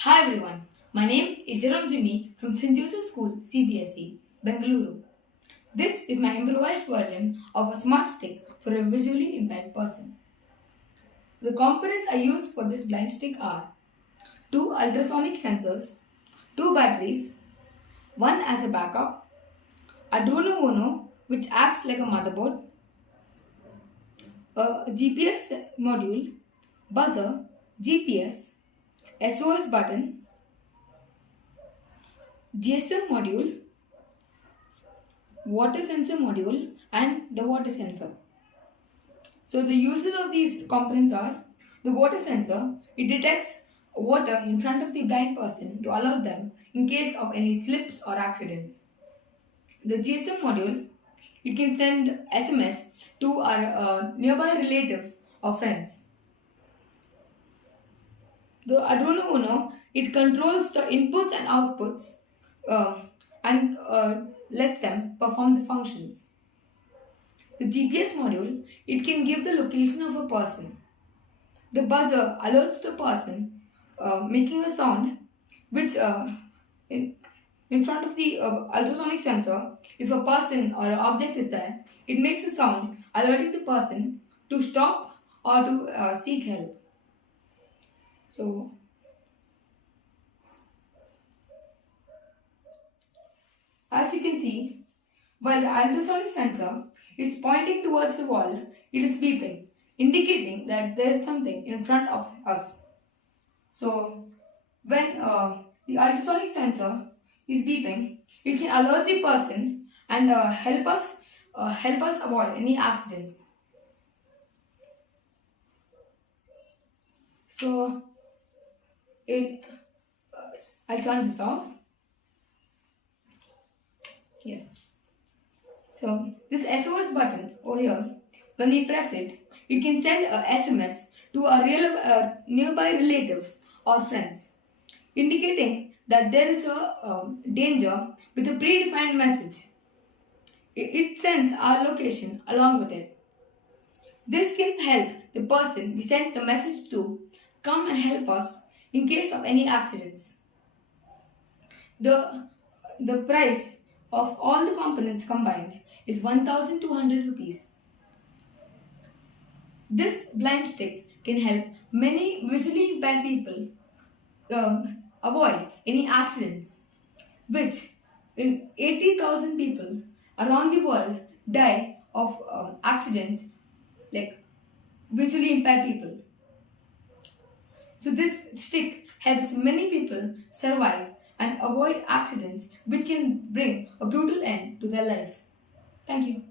Hi everyone, my name is Jerome Jimmy from St. Joseph School CBSE, Bengaluru. This is my improvised version of a smart stick for a visually impaired person. The components I use for this blind stick are two ultrasonic sensors, two batteries, one as a backup, Arduino Uno which acts like a motherboard, a GPS module, buzzer, GPS, SOS button, GSM module, water sensor module and the water sensor. So the uses of these components are the water sensor, it detects water in front of the blind person to alert them in case of any slips or accidents. The GSM module, it can send SMS to our nearby relatives or friends. The Arduino Uno, it controls the inputs and outputs and lets them perform the functions. The GPS module, it can give the location of a person. The buzzer alerts the person making a sound which in, in front of the ultrasonic sensor, if a person or an object is there, it makes a sound alerting the person to stop or to seek help. So, as you can see, while the ultrasonic sensor is pointing towards the wall, it is beeping, indicating that there is something in front of us. So, when the ultrasonic sensor is beeping, it can alert the person and help us avoid any accidents. So, I'll turn this off. Yes. So this SOS button over here, when we press it, it can send a SMS to our nearby relatives or friends, indicating that there is a danger with a predefined message. It sends our location along with it. This can help the person we sent the message to come and help us in case of any accidents. The price of all the components combined is 1200 rupees. This blind stick can help many visually impaired people avoid any accidents, which in 80,000 people around the world die of accidents like visually impaired people. So this stick helps many people survive and avoid accidents which can bring a brutal end to their life. Thank you.